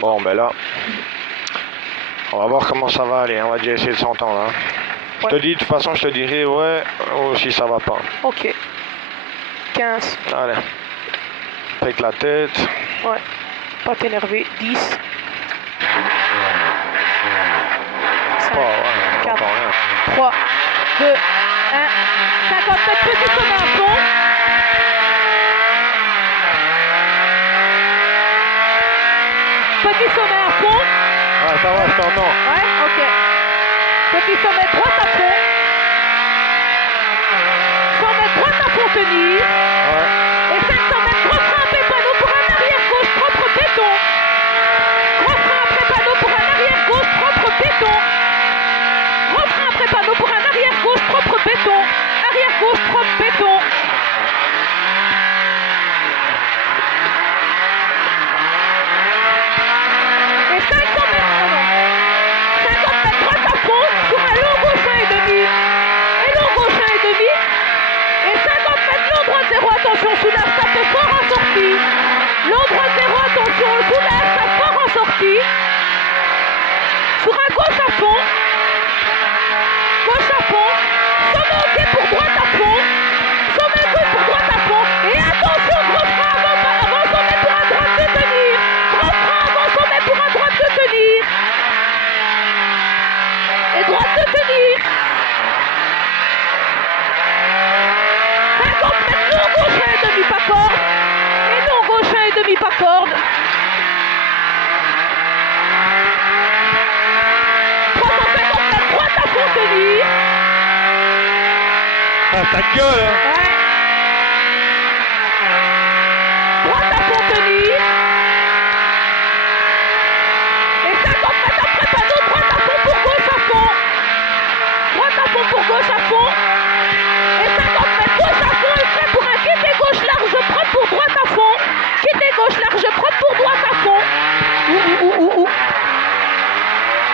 Bon, ben là, on va voir comment ça va aller. On va déjà essayer de s'entendre. Hein. Je te dis, de toute façon, je te dirai ouais ou si ça va pas. Ok. 15. Allez. Pète la tête. Ouais. Pas t'énerver. 10. 5. Oh, ouais, 4. encore rien. 3. 2. 1. 50 mètres, petit sommet à fond. Petit sommet à fond. Ouais, ça va, je t'entends. Ouais, ok. Petit sommet droite à fond. Sommet droite à fond tenir. Ouais. Et 500 mètres, gros frein après panneau pour un arrière gauche propre béton. Gros frein après panneau pour un arrière gauche propre béton. Gros frein après panneau pour un arrière gauche propre béton. Arrière gauche propre béton. Et 500 mètres, oh non. 50 mètres droite à fond sur un long gauche 1,5. Et long gauche 1,5. Et 50 mètres long droite 0, attention, soulage, tape fort en sortie. Long droite 0, attention, soulage, tape fort en sortie. Sur un gauche à fond. Gauche à fond. Sommet ok pour droite à fond. Sommet gauche pour droite à fond. Et attention, gros frein avant sommet pour un droite de tenir. Gros frein avant sommet pour un droite de tenir. Et droite de tenir. 50 mètres long gauche 1,5 pas corde. Et long gauche 1,5 pas corde. 350 mètres droite à fond tenir. Ah, ta gueule, hein. Ouais. Droite à fond tenir. Et 50 mètres après panneau, droite à fond pour gauche à fond. Droite à fond pour gauche à fond. Et 50 mètres gauche à fond et prêt pour un quitte et gauche large propre pour droite à fond. Quitte et gauche large propre pour droite à fond.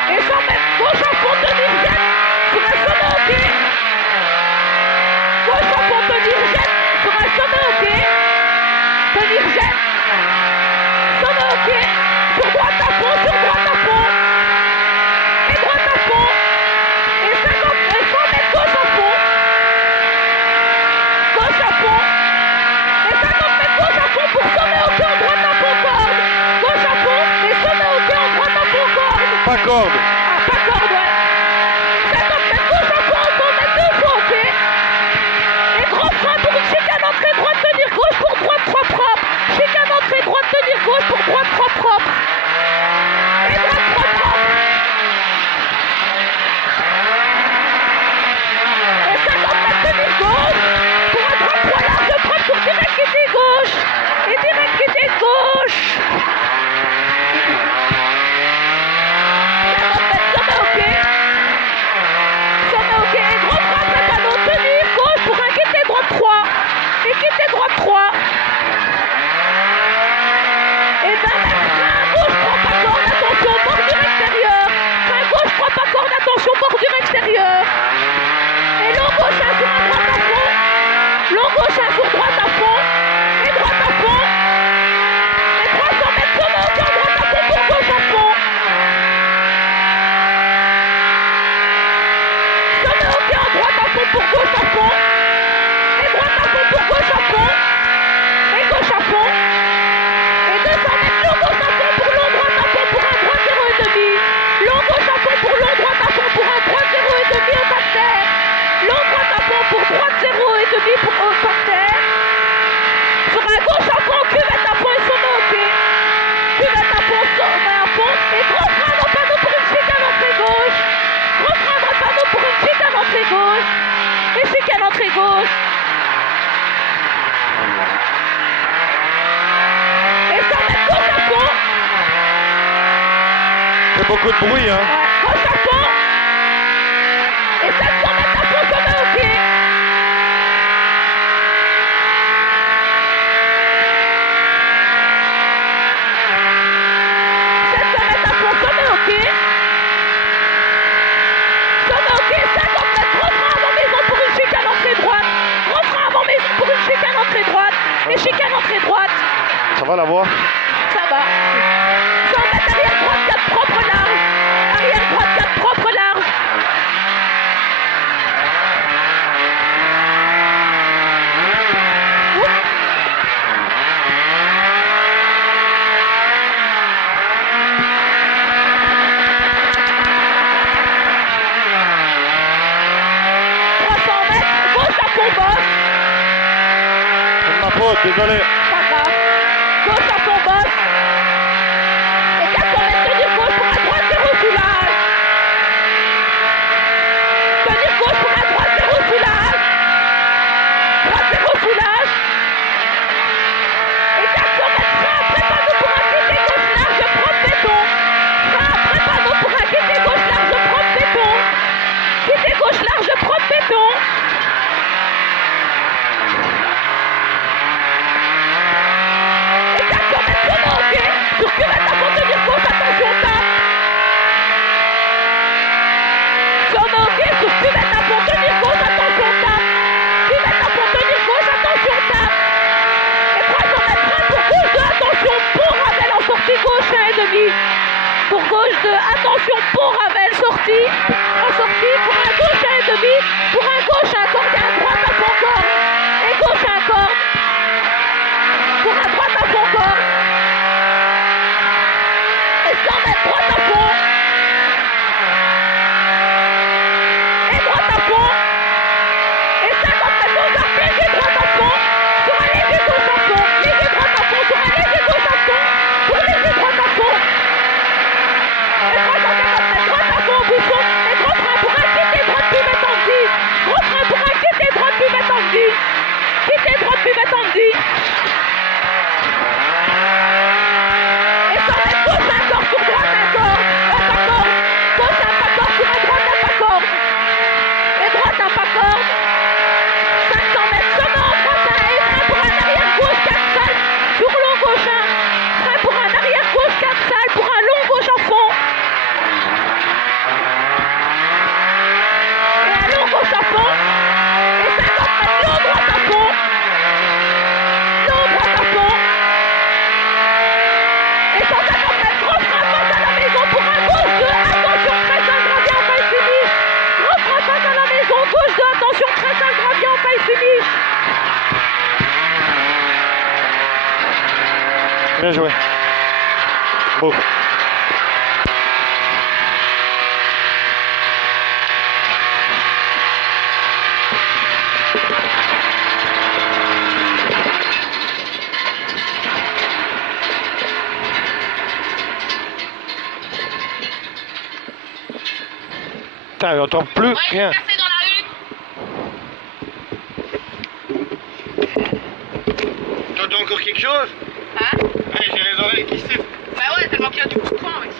Et 100 mètres gauche à fond tenir jet sur un sommet ok. Gauche à fond tenir jet sur un sommet ok. Tenir jet. Sommet ok. Sur droite à fond, sur droite à fond. Et droite à fond. Et 50 et 100 mètres gauche à fond. Gauche à fond. Et 50 mètres gauche à fond pour sommet ok en droite à fond corde. Gauche à fond et sommet ok en droite à fond corde. Pas corde. Ah, pas corde, ouais. 50 mètres gauche à fond, 100 mètres 2 fois ok. Et gros frein pour une chicane entrée droite, tenir gauche pour droite propre. Chicane entrée droite, tenir gauche pour droite propre. Et droite propre. Et 50 mètres tenir gauche pour un droite 3 large propre pour direct quitter gauche. Et direct quitter gauche. 50 mètres sommet ok. Sommet ok. Gros frein après panneau, tenir gauche pour un quitter droite 3. Et quitter droite 3. Et 20 mètres frein gauche propre à corde, attention, bordure extérieure. Frein gauche propre à corde, attention, bordure extérieure. Et long gauche 1 sur un droite à fond. Long gauche 1 sur droite à fond. Et droite à fond. Et 300 mètres sommet ok en droite à fond pour gauche à fond. Sommet ok en droite à fond pour gauche à fond. Et droite à fond pour gauche à fond. Et gauche à fond. Et 200 mètres long gauche à fond pour long droite à fond pour un droite 0,5. Long gauche à fond pour long droite à fond pour un droite 0,5 au terre. Long droite à fond pour droite 0,5 pour au terre. Sur un gauche à fond, cuvette à fond et sommet ok. Cuvette à fond, sommet à fond. Et gros frein dans panneau pour une chicane entrée gauche. Gros frein dans panneau pour une chicane entrée gauche. Et chicane entrée gauche. Et 100 mètres gauche à fond. C'est beaucoup de bruit, hein. Ouais, gauche à fond. Et 700 mètres à fond, sommet ok. 700 mètres à fond, sommet ok. Sommet ok, 50 mètres, gros frein avant maison pour une chicane entrée droite. Gros frein avant maison pour une chicane entrée droite. Et chicane entrée droite. Ça va la voix? Ça va. mètres, arrière droite 4 propre large. Arrière droite 4 propre large. Désolé. Pas grave. Gauche à fond bosse. Et 400 mètres, tenir gauche pour à droite, zéro soulage. Tenir gauche pour à droite, zéro soulage. Droite, zéro soulage. Et 400 mètres, frein après panneau pour un quitté gauche large, propre béton. Frein après panneau pour un quitté gauche large, propre béton. Quitté gauche large, propre béton. Sur cuvette à fond, tenir gauche, attention, tape. Si on est ok, sur cuvette à fond, tenir gauche, attention, tape. Cuvette à fond, tenir gauche, attention, tape. Et 300 mètres, frein pour gauche 2, attention, pour Ravel en sortie gauche 1,5. Pour gauche 2, attention, pour Ravel, sortie. En sortie, pour un gauche 1,5. Pour un gauche, un corde et un droite à fond corde. Et gauche, un corde. Pour un droite à fond corde. 100 mètres, droite à fond. Et droite à fond. Et 50 mètres, on garde léger droite à fond. Sur un léger gauche à fond. Léger droite à fond. Sur un léger gauche à fond. Pour léger droite à fond. Et 350 mètres, droite à fond, bouchon. Et gros frein pour un quitté droite, puis mettre en 10. Gros frein pour un quitté droite, puis mettre en 10. Quitté droite, puis mettre en 10. Sur droite un corde, un pas corde, gauche un pas corde, sur un droite un pas corde, et droite un pas corde, 500 mètres, chemin en droite un et frein pour un arrière gauche 4 salles, sur long gauche 1, frein pour un arrière gauche 4 salles, pour un long gauche à fond, et un long gauche à fond, et 50 mètres, long droite à fond, long droite à fond, et 150 mètres, gros frein face à la maison pour un gauche 2, attention, très sale gradient, taille finish. Gros frein face à la maison, gauche 2, attention, très sale gradient, taille finish. Bien joué. Beau. Putain, on n'entend plus rien. Cassé dans la T'entends encore quelque chose? Hein? Ouais, j'ai les oreilles qui sifflent. Bah ouais, tellement qu'il y a du coup de coin avec ça.